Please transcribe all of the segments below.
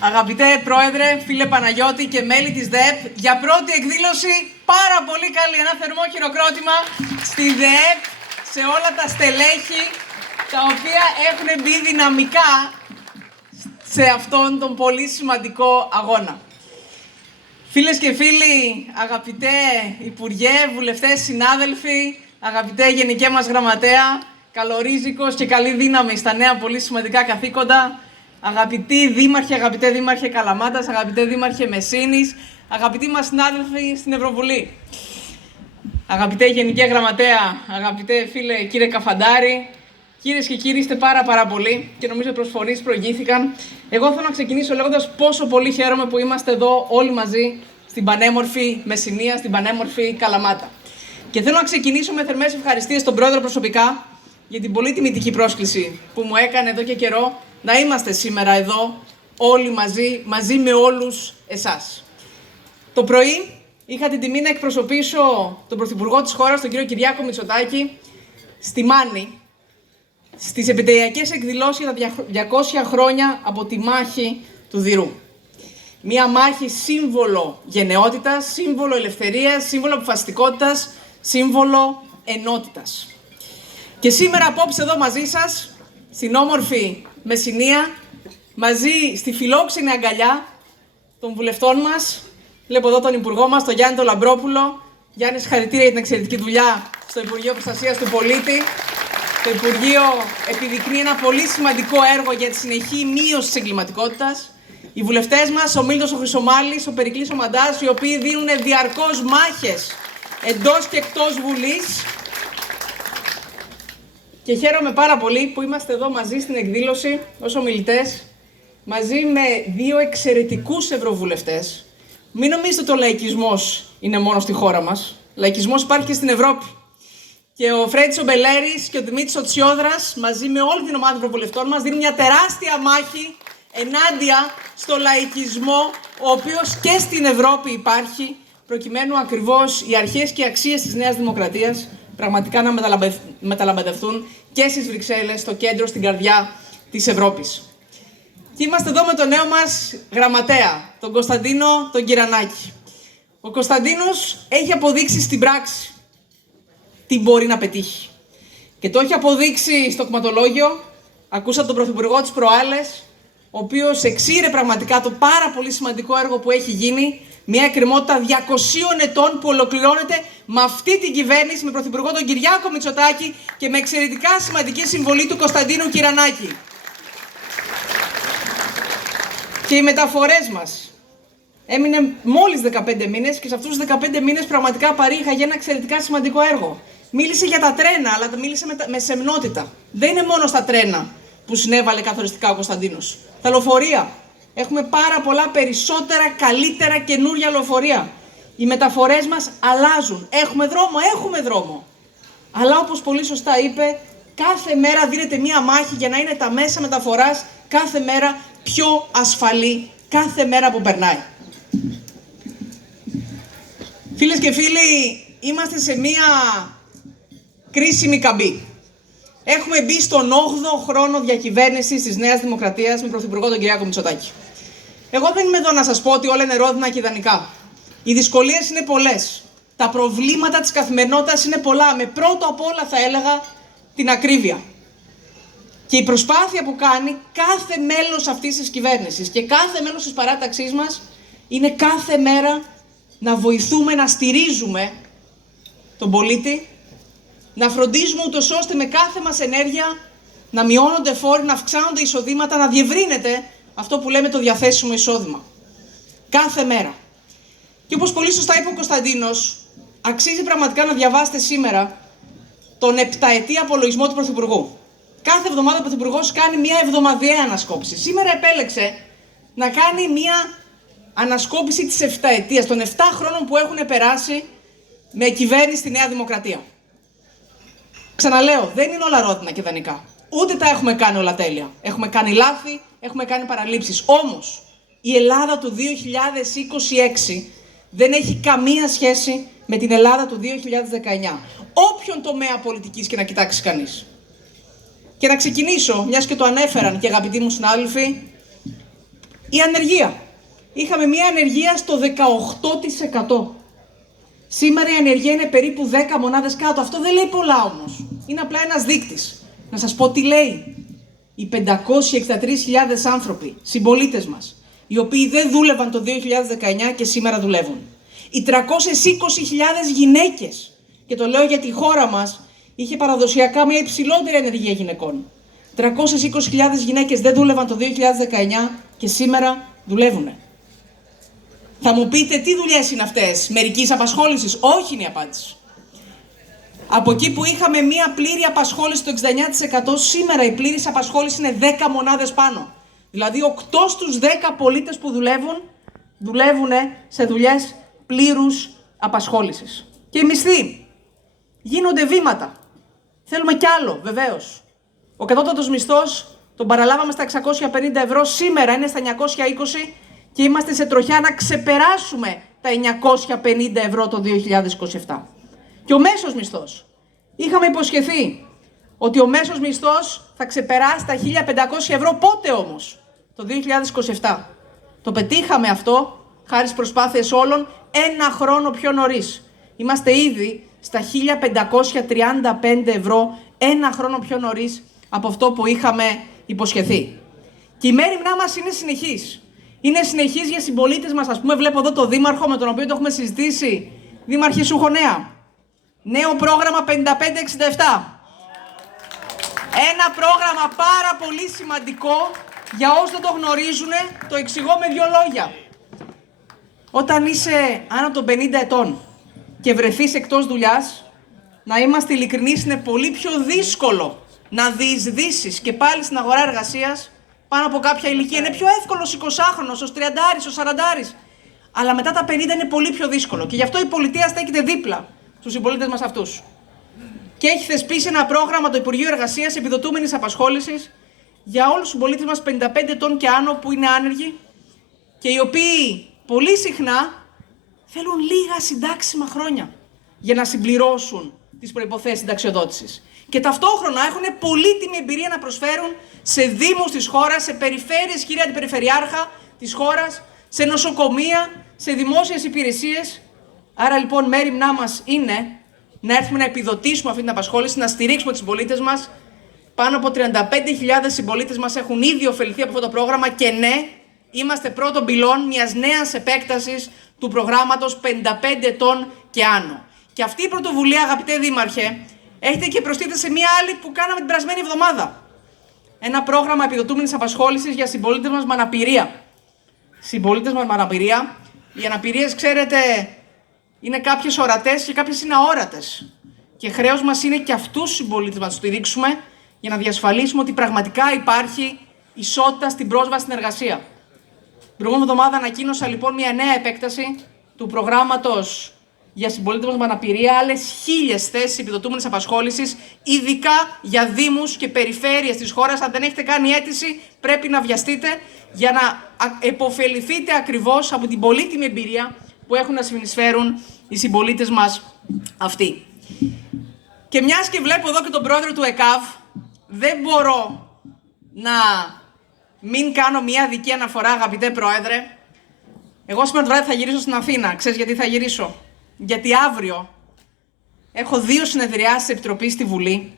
Αγαπητέ Πρόεδρε, φίλε Παναγιώτη και μέλη της ΔΕΕΠ, για πρώτη εκδήλωση πάρα πολύ καλή. Ένα θερμό χειροκρότημα στη ΔΕΕΠ, σε όλα τα στελέχη τα οποία έχουν μπει δυναμικά σε αυτόν τον πολύ σημαντικό αγώνα. Φίλες και φίλοι, αγαπητέ Υπουργέ, βουλευτές, συνάδελφοι, αγαπητέ Γενικέ μας Γραμματέα, καλορίζικος και καλή δύναμη στα νέα πολύ σημαντικά καθήκοντα, αγαπητοί Δήμαρχοι, αγαπητέ Δήμαρχε Καλαμάτας, αγαπητέ Δήμαρχε Μεσσήνης, αγαπητοί μας συνάδελφοι στην Ευρωβουλή, αγαπητέ Γενικέ Γραμματέα, αγαπητέ φίλε κύριε Καφαντάρη, κυρίες και κύριοι, είστε πάρα πολλοί και νομίζω οι προσφορείς προηγήθηκαν. Εγώ θέλω να ξεκινήσω λέγοντας πόσο πολύ χαίρομαι που είμαστε εδώ όλοι μαζί στην πανέμορφη Μεσσηνία, στην πανέμορφη Καλαμάτα. Και θέλω να ξεκινήσω με θερμές ευχαριστίες στον Πρόεδρο προσωπικά για την πολύ τιμητική πρόσκληση που μου έκανε εδώ και καιρό να είμαστε σήμερα εδώ όλοι μαζί με όλους εσάς. Το πρωί είχα την τιμή να εκπροσωπήσω τον Πρωθυπουργό της χώρας, τον κύριο Κυριάκο Μητσοτάκη, στη Μάνη, στις επιτελειακές εκδηλώσεις για τα 200 χρόνια από τη μάχη του Δειρού. Μία μάχη σύμβολο γενναιότητας, σύμβολο ελευθερίας, σύμβολο αποφασιστικότητας, σύμβολο ενότητας. Και σήμερα απόψε εδώ μαζί σας, στην όμορφη Μεσσηνία, μαζί στη φιλόξενη αγκαλιά των βουλευτών μας, βλέπω εδώ τον Υπουργό μας, τον Γιάννη τον Λαμπρόπουλο. Γιάννη, συγχαρητήρια για την εξαιρετική δουλειά στο Υπουργείο Προστασίας του Πολίτη. Το Υπουργείο επιδεικνύει ένα πολύ σημαντικό έργο για τη συνεχή μείωση της εγκληματικότητας. Οι βουλευτές μας, ο Μίλτος ο Χρυσομάλης, ο Περικλής ο Μαντάς, οι οποίοι δίνουν διαρκώς μάχες εντός και εκτός Βουλής. Και χαίρομαι πάρα πολύ που είμαστε εδώ μαζί στην εκδήλωση ως ομιλητές, μαζί με δύο εξαιρετικούς ευρωβουλευτές. Μην νομίζετε ότι ο λαϊκισμός είναι μόνο στη χώρα μας. Λαϊκισμός υπάρχει και στην Ευρώπη. Και ο Φρέντης ο Μπελέρης και ο Δημήτρης ο Τσιόδρας, μαζί με όλη την ομάδα των προβουλευτών μας, δίνουν μια τεράστια μάχη ενάντια στο λαϊκισμό, ο οποίος και στην Ευρώπη υπάρχει, προκειμένου ακριβώς οι αρχές και οι αξίες της Νέας Δημοκρατίας πραγματικά να μεταλαμπαδευτούν και στις Βρυξέλλες, στο κέντρο, στην καρδιά της Ευρώπης. Και είμαστε εδώ με τον νέο μας γραμματέα, τον Κωνσταντίνο τον Κυρανάκη. Ο Κωνσταντίνος έχει αποδείξει στην πράξη τι μπορεί να πετύχει. Και το έχει αποδείξει στο κτηματολόγιο. Ακούσα τον Πρωθυπουργό τις προάλλες, ο οποίος εξήρε πραγματικά το πάρα πολύ σημαντικό έργο που έχει γίνει, μια εκκρεμότητα 200 ετών που ολοκληρώνεται με αυτή την κυβέρνηση, με Πρωθυπουργό τον Κυριάκο Μητσοτάκη και με εξαιρετικά σημαντική συμβολή του Κωνσταντίνου Κυρανάκη. Και οι μεταφορές μας. Έμεινε μόλις 15 μήνες και σε αυτούς τους 15 μήνες πραγματικά παρήχαγε ένα εξαιρετικά σημαντικό έργο. Μίλησε για τα τρένα, αλλά μίλησε με σεμνότητα. Δεν είναι μόνο στα τρένα που συνέβαλε καθοριστικά ο Κωνσταντίνος. Τα λεωφορεία. Έχουμε πάρα πολλά περισσότερα, καλύτερα, καινούρια λεωφορεία. Οι μεταφορές μας αλλάζουν. Έχουμε δρόμο. Αλλά όπως πολύ σωστά είπε, κάθε μέρα δίνεται μία μάχη για να είναι τα μέσα μεταφοράς κάθε μέρα πιο ασφαλή, κάθε μέρα που περνάει. Φίλες και φίλοι, είμαστε σε μία κρίσιμη καμπή. Έχουμε μπει στον 8ο χρόνο διακυβέρνησης της Νέας Δημοκρατίας με Πρωθυπουργό τον Κυριάκο Μητσοτάκη. Εγώ δεν είμαι εδώ να σας πω ότι όλα είναι ρόδινα και ιδανικά. Οι δυσκολίες είναι πολλές. Τα προβλήματα της καθημερινότητας είναι πολλά. Με πρώτο απ' όλα θα έλεγα την ακρίβεια. Και η προσπάθεια που κάνει κάθε μέλος αυτής της κυβέρνησης και κάθε μέλος της παράταξής μας είναι κάθε μέρα να βοηθούμε, να στηρίζουμε τον πολίτη, να φροντίζουμε ούτως ώστε με κάθε μας ενέργεια να μειώνονται φόροι, να αυξάνονται εισοδήματα, να διευρύνεται αυτό που λέμε το διαθέσιμο εισόδημα. Κάθε μέρα. Και όπως πολύ σωστά είπε ο Κωνσταντίνος, αξίζει πραγματικά να διαβάσετε σήμερα τον 7ετή απολογισμό του Πρωθυπουργού. Κάθε εβδομάδα ο Πρωθυπουργός κάνει μια εβδομαδιαία ανασκόπηση. Σήμερα επέλεξε να κάνει μια ανασκόπηση της 7ετίας, των 7 χρόνων που έχουν περάσει με κυβέρνηση στη Νέα Δημοκρατία. Ξαναλέω, δεν είναι όλα ρόδινα και ιδανικά. Ούτε τα έχουμε κάνει όλα τέλεια. Έχουμε κάνει λάθη, έχουμε κάνει παραλήψεις. Όμως, η Ελλάδα του 2026 δεν έχει καμία σχέση με την Ελλάδα του 2019. Όποιον τομέα πολιτικής και να κοιτάξει κανείς. Και να ξεκινήσω, μιας και το ανέφεραν και αγαπητοί μου συνάδελφοι, Η ανεργία. Είχαμε μια ανεργία στο 18%. Σήμερα η ανεργία είναι περίπου 10 μονάδες κάτω. Αυτό δεν λέει πολλά όμως. Είναι απλά ένας δείκτης. Να σας πω τι λέει. Οι 563.000 άνθρωποι, συμπολίτες μας, οι οποίοι δεν δούλευαν το 2019 και σήμερα δουλεύουν. Οι 320.000 γυναίκες. Και το λέω γιατί η χώρα μας είχε παραδοσιακά μια υψηλότερη ανεργία γυναικών. 320.000 γυναίκες δεν δούλευαν το 2019 και σήμερα δουλεύουν. Θα μου πείτε τι δουλειές είναι αυτές, μερικής απασχόλησης? Όχι είναι η απάντηση. Από εκεί που είχαμε μία πλήρη απασχόληση το 69%, σήμερα η πλήρης απασχόληση είναι 10 μονάδες πάνω. Δηλαδή 8 στους 10 πολίτες που δουλεύουν σε δουλειές πλήρους απασχόλησης. Και οι μισθοί. Γίνονται βήματα. Θέλουμε κι άλλο, βεβαίως. Ο κατώτατος μισθός τον παραλάβαμε στα 650 ευρώ, σήμερα είναι στα 920 και είμαστε σε τροχιά να ξεπεράσουμε τα 950 ευρώ το 2027. Και ο μέσος μισθός. Είχαμε υποσχεθεί ότι ο μέσος μισθός θα ξεπεράσει τα 1.500 ευρώ. Πότε όμως? Το 2027. Το πετύχαμε αυτό, χάρη στις προσπάθειες όλων, ένα χρόνο πιο νωρίς. Είμαστε ήδη στα 1.535 ευρώ, ένα χρόνο πιο νωρίς από αυτό που είχαμε υποσχεθεί. Και η μέριμνά μας είναι συνεχής. Είναι συνεχής για συμπολίτες μας. Ας πούμε, βλέπω εδώ το δήμαρχο με τον οποίο το έχουμε συζητήσει. Δήμαρχε Σουχονέα. Νέο πρόγραμμα 5567. Ένα πρόγραμμα πάρα πολύ σημαντικό. Για όσοι δεν το γνωρίζουν, το εξηγώ με 2 λόγια. Όταν είσαι άνω των 50 ετών και βρεθείς εκτός δουλειάς, να είμαστε ειλικρινείς, είναι πολύ πιο δύσκολο να διεισδύσεις και πάλι στην αγορά εργασίας πάνω από κάποια ηλικία. Είναι πιο εύκολο ο 20χρονος, ο 30άρης, ο 40άρης. Αλλά μετά τα 50 είναι πολύ πιο δύσκολο. Και γι' αυτό η πολιτεία στέκεται δίπλα στους συμπολίτες μας αυτούς. Και έχει θεσπίσει ένα πρόγραμμα το Υπουργείο Εργασίας επιδοτούμενης απασχόλησης για όλους τους συμπολίτες μας 55 ετών και άνω που είναι άνεργοι και οι οποίοι πολύ συχνά θέλουν λίγα συντάξιμα χρόνια για να συμπληρώσουν τις προϋποθέσεις συνταξιοδότησης. Και ταυτόχρονα έχουν πολύτιμη εμπειρία να προσφέρουν σε δήμους της χώρας, σε περιφέρειες, κυρία Αντιπεριφερειάρχα της χώρας, σε νοσοκομεία, σε δημόσιες υπηρεσίες. Άρα λοιπόν μέριμνά μας είναι να έρθουμε να επιδοτήσουμε αυτή την απασχόληση, να στηρίξουμε τους συμπολίτες μας. Πάνω από 35.000 συμπολίτες μας έχουν ήδη ωφεληθεί από αυτό το πρόγραμμα και ναι, είμαστε πρώτον πυλών μιας νέας επέκτασης του προγράμματος 55 ετών και άνω. Και αυτή η πρωτοβουλία, αγαπητέ Δήμαρχε, έχετε και προστίθεται σε μία άλλη που κάναμε την περασμένη εβδομάδα. Ένα πρόγραμμα επιδοτούμενης απασχόλησης για συμπολίτες μας με αναπηρία. Συμπολίτες μας με αναπηρία. Οι αναπηρίες, ξέρετε, είναι κάποιες ορατές και κάποιες είναι αόρατες. Και χρέος μας είναι και αυτούς τους συμπολίτες μας να τους στηρίξουμε για να διασφαλίσουμε ότι πραγματικά υπάρχει ισότητα στην πρόσβαση στην εργασία. Την προηγούμενη εβδομάδα ανακοίνωσα λοιπόν μια νέα επέκταση του προγράμματος για συμπολίτες μας με αναπηρία, άλλες 1.000 θέσεις επιδοτούμενης απασχόλησης, ειδικά για δήμους και περιφέρειες της χώρας. Αν δεν έχετε κάνει αίτηση, πρέπει να βιαστείτε για να επωφεληθείτε ακριβώς από την πολύτιμη εμπειρία που έχουν να συνεισφέρουν οι συμπολίτες μας αυτοί. Και μιας και βλέπω εδώ και τον πρόεδρο του ΕΚΑΒ, δεν μπορώ να μην κάνω μια δική αναφορά, αγαπητέ πρόεδρε. Εγώ σήμερα το βράδυ θα γυρίσω στην Αθήνα. Ξέρεις γιατί θα γυρίσω? Γιατί αύριο έχω 2 συνεδριάσεις της Επιτροπής στη Βουλή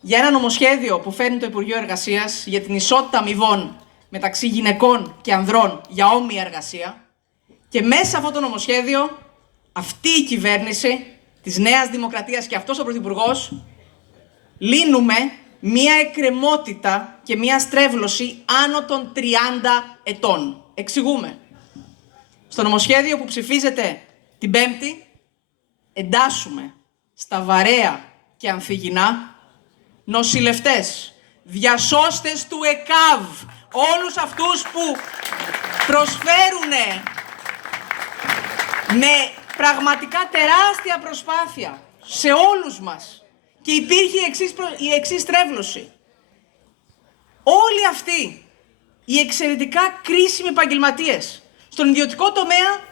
για ένα νομοσχέδιο που φέρνει το Υπουργείο Εργασίας για την ισότητα αμοιβών μεταξύ γυναικών και ανδρών για όμοια εργασία. Και μέσα σε αυτό το νομοσχέδιο, αυτή η κυβέρνηση της Νέας Δημοκρατίας και αυτός ο Πρωθυπουργός λύνουμε μία εκκρεμότητα και μία στρέβλωση άνω των 30 ετών. Εξηγούμε. Στο νομοσχέδιο που ψηφίζεται την Πέμπτη, εντάσσουμε στα βαρέα και αμφιγεινά νοσηλευτές, διασώστες του ΕΚΑΒ, όλους αυτούς που προσφέρουν με πραγματικά τεράστια προσπάθεια σε όλους μας. Και υπήρχε η εξής τρέβλωση. Όλοι αυτοί οι εξαιρετικά κρίσιμοι επαγγελματίες στον ιδιωτικό τομέα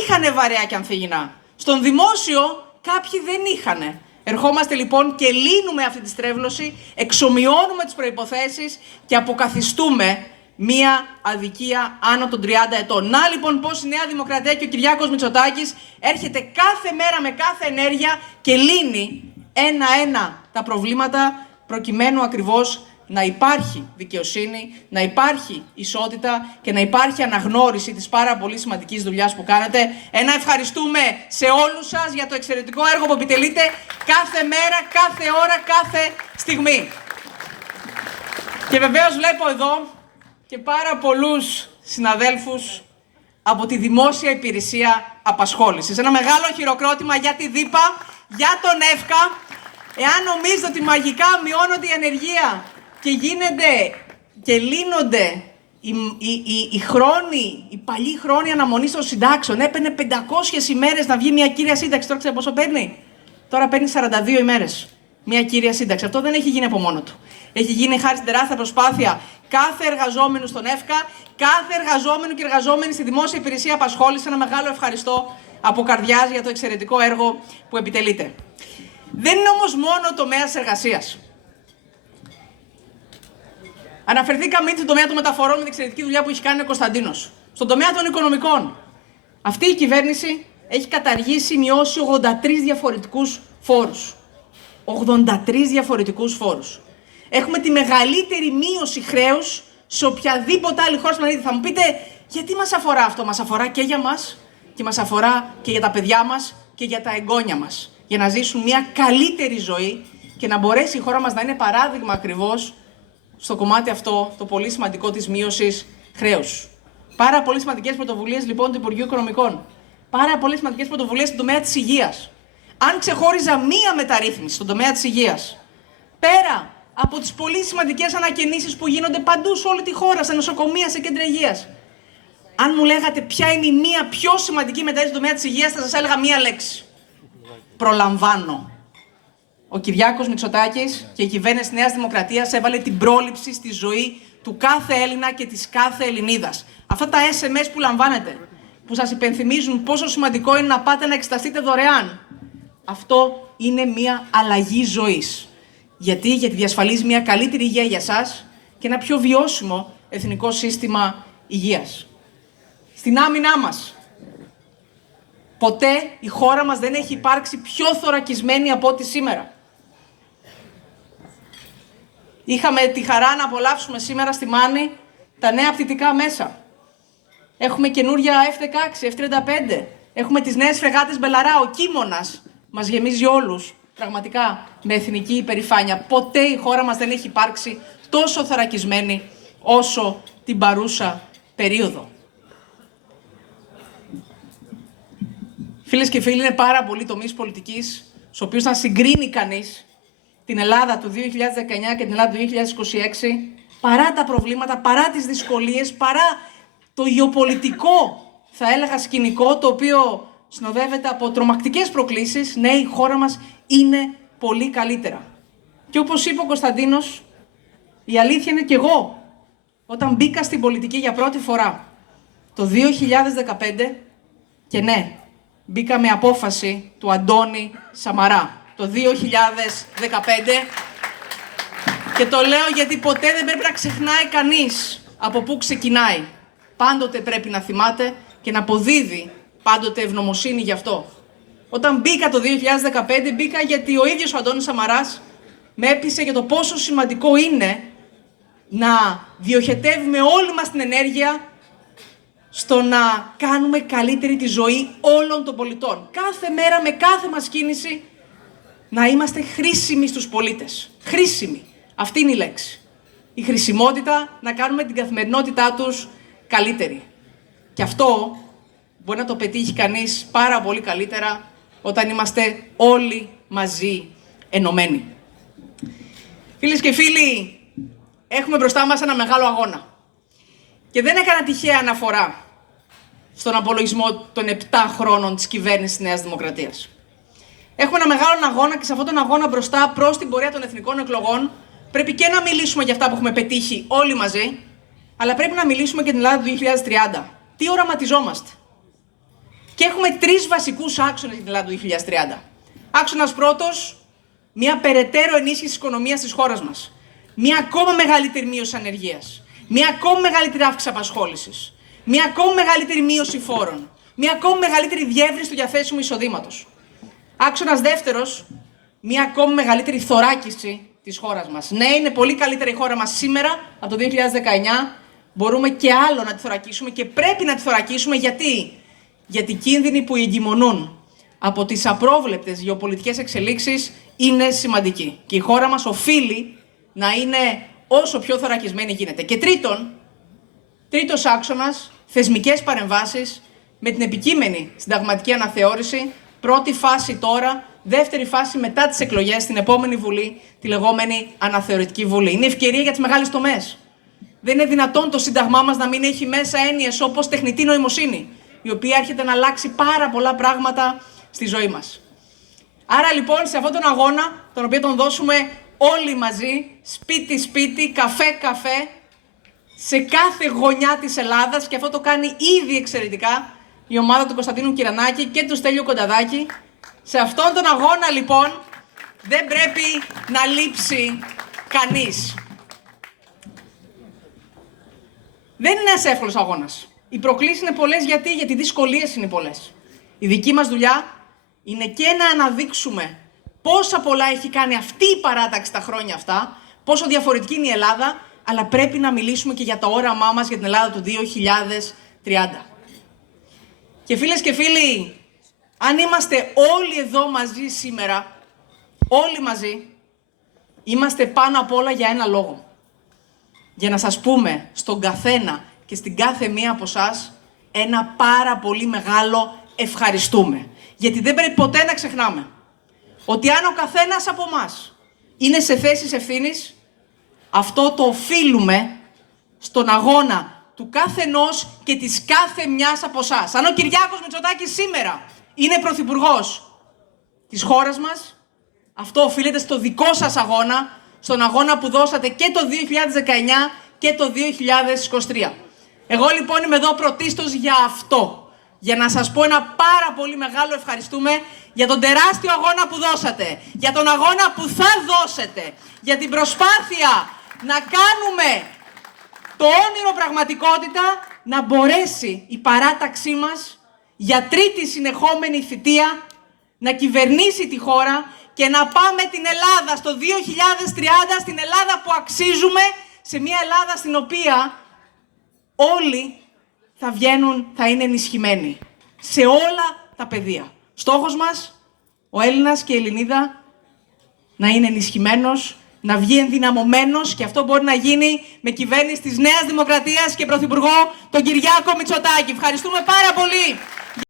είχανε βαρέα και αμφιγεινά. Στον δημόσιο κάποιοι δεν είχανε. Ερχόμαστε λοιπόν και λύνουμε αυτή τη στρέβλωση, εξομοιώνουμε τις προϋποθέσεις και αποκαθιστούμε μία αδικία άνω των 30 ετών. Να λοιπόν πώς η Νέα Δημοκρατία και ο Κυριάκος Μητσοτάκης έρχεται κάθε μέρα με κάθε ενέργεια και λύνει ένα-ένα τα προβλήματα προκειμένου ακριβώς να υπάρχει δικαιοσύνη, να υπάρχει ισότητα και να υπάρχει αναγνώριση της πάρα πολύ σημαντικής δουλειάς που κάνετε. Ένα ευχαριστούμε σε όλους σας για το εξαιρετικό έργο που επιτελείτε κάθε μέρα, κάθε ώρα, κάθε στιγμή. Και βεβαίως βλέπω εδώ και πάρα πολλούς συναδέλφους από τη Δημόσια Υπηρεσία Απασχόλησης. Ένα μεγάλο χειροκρότημα για τη ΔΥΠΑ, για τον ΕΦΚΑ. Εάν νομίζετε ότι μαγικά μειώνονται η ανεργία και γίνονται και λύνονται οι παλιοί χρόνοι αναμονής των συντάξεων, έπαιρνε 500 ημέρες να βγει μια κύρια σύνταξη. Τώρα ξέρετε πόσο παίρνει? Τώρα παίρνει 42 ημέρες μια κύρια σύνταξη. Αυτό δεν έχει γίνει από μόνο του. Έχει γίνει χάρη στην τεράστια προσπάθεια κάθε εργαζόμενου στον ΕΦΚΑ, κάθε εργαζόμενου και εργαζόμενη στη Δημόσια Υπηρεσία Απασχόλησης. Ένα μεγάλο ευχαριστώ από καρδιάς για το εξαιρετικό έργο που επιτελείτε. Δεν είναι όμως μόνο τομέας εργασίας. Αναφερθήκαμε ήδη στον τομέα των μεταφορών με την εξαιρετική δουλειά που έχει κάνει ο Κωνσταντίνος. Στον τομέα των οικονομικών, αυτή η κυβέρνηση έχει καταργήσει, μειώσει 83 διαφορετικούς φόρους. 83 διαφορετικούς φόρους. Έχουμε τη μεγαλύτερη μείωση χρέους σε οποιαδήποτε άλλη χώρα στον πλανήτη. Θα μου πείτε, γιατί μας αφορά αυτό? Μας αφορά και για μας και μας αφορά και για τα παιδιά μας και για τα εγγόνια μας. Για να ζήσουν μια καλύτερη ζωή και να μπορέσει η χώρα μας να είναι παράδειγμα ακριβώς στο κομμάτι αυτό, το πολύ σημαντικό της μείωσης χρέους. Πάρα πολύ σημαντικές πρωτοβουλίες λοιπόν του Υπουργείου Οικονομικών. Πάρα πολύ σημαντικές πρωτοβουλίες στον τομέα της υγείας. Αν ξεχώριζα μία μεταρρύθμιση στον τομέα της υγείας, πέρα από τις πολύ σημαντικές ανακαινήσεις που γίνονται παντού σε όλη τη χώρα, σε νοσοκομεία, σε κέντρα υγείας, αν μου λέγατε ποια είναι η μία πιο σημαντική μεταρρύθμιση στον τομέα της υγείας, θα σας έλεγα μία λέξη. Προλαμβάνω. Ο Κυριάκος Μητσοτάκης και η κυβέρνηση Νέας Δημοκρατίας έβαλε την πρόληψη στη ζωή του κάθε Έλληνα και της κάθε Ελληνίδας. Αυτά τα SMS που λαμβάνετε, που σας υπενθυμίζουν πόσο σημαντικό είναι να πάτε να εξεταστείτε δωρεάν, αυτό είναι μια αλλαγή ζωής. Γιατί διασφαλίζει μια καλύτερη υγεία για σας και ένα πιο βιώσιμο εθνικό σύστημα υγείας. Στην άμυνά μας. Ποτέ η χώρα μας δεν έχει υπάρξει πιο θωρακισμένη από ό,τι σήμερα. Είχαμε τη χαρά να απολαύσουμε σήμερα στη Μάνη τα νέα πτυτικά μέσα. Έχουμε καινούρια F-16, F-35. Έχουμε τις νέες φρεγάτες Μπελαρά. Ο Κίμωνας μας γεμίζει όλους, πραγματικά, με εθνική υπερηφάνεια. Ποτέ η χώρα μας δεν έχει υπάρξει τόσο θωρακισμένη όσο την παρούσα περίοδο. Φίλες και φίλοι, είναι πάρα πολλοί τομείς πολιτικής, στους οποίους θα συγκρίνει κανείς την Ελλάδα του 2019 και την Ελλάδα του 2026, παρά τα προβλήματα, παρά τις δυσκολίες, παρά το γεωπολιτικό, θα έλεγα, σκηνικό, το οποίο συνοδεύεται από τρομακτικές προκλήσεις. Ναι, η χώρα μας είναι πολύ καλύτερα. Και όπως είπε ο Κωνσταντίνος, η αλήθεια είναι και εγώ, όταν μπήκα στην πολιτική για πρώτη φορά το 2015, και ναι, μπήκα με απόφαση του Αντώνη Σαμαρά το 2015, και το λέω γιατί ποτέ δεν πρέπει να ξεχνάει κανείς από πού ξεκινάει. Πάντοτε πρέπει να θυμάται και να αποδίδει πάντοτε ευγνωμοσύνη γι' αυτό. Όταν μπήκα το 2015, μπήκα γιατί ο ίδιος ο Αντώνης Σαμαράς με έπεισε για το πόσο σημαντικό είναι να διοχετεύουμε όλη μας την ενέργεια στο να κάνουμε καλύτερη τη ζωή όλων των πολιτών. Κάθε μέρα με κάθε μας κίνηση να είμαστε χρήσιμοι στους πολίτες. Χρήσιμοι. Αυτή είναι η λέξη. Η χρησιμότητα, να κάνουμε την καθημερινότητά τους καλύτερη. Και αυτό μπορεί να το πετύχει κανείς πάρα πολύ καλύτερα όταν είμαστε όλοι μαζί ενωμένοι. Φίλες και φίλοι, έχουμε μπροστά μας ένα μεγάλο αγώνα. Και δεν έκανα τυχαία αναφορά στον απολογισμό των 7 χρόνων της κυβέρνησης της Νέας Δημοκρατίας. Έχουμε ένα μεγάλο αγώνα και σε αυτόν τον αγώνα μπροστά προς την πορεία των εθνικών εκλογών πρέπει και να μιλήσουμε για αυτά που έχουμε πετύχει όλοι μαζί, αλλά πρέπει να μιλήσουμε και την Ελλάδα του 2030. Τι οραματιζόμαστε? Και έχουμε 3 βασικούς άξονες για την Ελλάδα του 2030. Άξονας πρώτος, μια περαιτέρω ενίσχυση της οικονομίας της χώρας μας. Μια ακόμα μεγαλύτερη μείωση ανεργίας. μια ακόμη μεγαλύτερη αύξηση απασχόλησης, μια ακόμη μεγαλύτερη μείωση φόρων, μια ακόμη μεγαλύτερη διεύρυνση του διαθέσιμου εισοδήματος. Άξονας δεύτερος, μια ακόμη μεγαλύτερη θωράκιση της χώρας μας. Ναι, είναι πολύ καλύτερη η χώρα μας σήμερα από το 2019. Μπορούμε και άλλο να τη θωρακίσουμε και πρέπει να τη θωρακίσουμε. Γιατί οι κίνδυνοι που εγκυμονούν από τις απρόβλεπτες γεωπολιτικές εξελίξεις είναι σημαντικοί. Και η χώρα μας οφείλει να είναι όσο πιο θωρακισμένη γίνεται. Και τρίτος άξονας, θεσμικές παρεμβάσεις με την επικείμενη συνταγματική αναθεώρηση. Πρώτη φάση τώρα, δεύτερη φάση μετά τις εκλογές στην επόμενη Βουλή, τη λεγόμενη αναθεωρητική Βουλή. Είναι ευκαιρία για τις μεγάλες τομές. Δεν είναι δυνατόν το Σύνταγμά μας να μην έχει μέσα έννοιες όπως τεχνητή νοημοσύνη, η οποία έρχεται να αλλάξει πάρα πολλά πράγματα στη ζωή μας. Άρα λοιπόν, σε αυτόν τον αγώνα, τον οποίο τον δώσουμε όλοι μαζί, σπίτι-σπίτι, καφέ-καφέ, σε κάθε γωνιά της Ελλάδας, και αυτό το κάνει ήδη εξαιρετικά η ομάδα του Κωνσταντίνου Κυρανάκη και του Στέλιου Κονταδάκη. Σε αυτόν τον αγώνα λοιπόν δεν πρέπει να λείψει κανείς. Δεν είναι ένας εύκολος αγώνας. Οι προκλήσεις είναι πολλές. Γιατί οι δυσκολίες είναι πολλές. Η δική μας δουλειά είναι και να αναδείξουμε πόσα πολλά έχει κάνει αυτή η παράταξη τα χρόνια αυτά, πόσο διαφορετική είναι η Ελλάδα, αλλά πρέπει να μιλήσουμε και για το όραμά μας για την Ελλάδα του 2030. Και φίλες και φίλοι, αν είμαστε όλοι εδώ μαζί σήμερα, όλοι μαζί, είμαστε πάνω απ' όλα για ένα λόγο. Για να σας πούμε στον καθένα και στην κάθε μία από εσάς ένα πάρα πολύ μεγάλο ευχαριστούμε. Γιατί δεν πρέπει ποτέ να ξεχνάμε ότι αν ο καθένας από εμάς είναι σε θέσεις ευθύνης, αυτό το οφείλουμε στον αγώνα του καθενός και της κάθε μιας από εσάς. Αν ο Κυριάκος Μητσοτάκης σήμερα είναι πρωθυπουργός της χώρας μας, αυτό οφείλεται στο δικό σας αγώνα, στον αγώνα που δώσατε και το 2019 και το 2023. Εγώ λοιπόν είμαι εδώ πρωτίστως για αυτό. Για να σας πω ένα πάρα πολύ μεγάλο ευχαριστούμε για τον τεράστιο αγώνα που δώσατε, για τον αγώνα που θα δώσετε, για την προσπάθεια να κάνουμε το όνειρο πραγματικότητα, να μπορέσει η παράταξή μας για τρίτη συνεχόμενη θητεία να κυβερνήσει τη χώρα και να πάμε την Ελλάδα στο 2030, στην Ελλάδα που αξίζουμε, σε μια Ελλάδα στην οποία όλοι θα βγαίνουν, θα είναι ενισχυμένοι. Σε όλα τα πεδία. Στόχος μας, ο Έλληνας και η Ελληνίδα, να είναι ενισχυμένος, να βγει ενδυναμωμένος, και αυτό μπορεί να γίνει με κυβέρνηση της Νέας Δημοκρατίας και πρωθυπουργό τον Κυριάκο Μητσοτάκη. Ευχαριστούμε πάρα πολύ.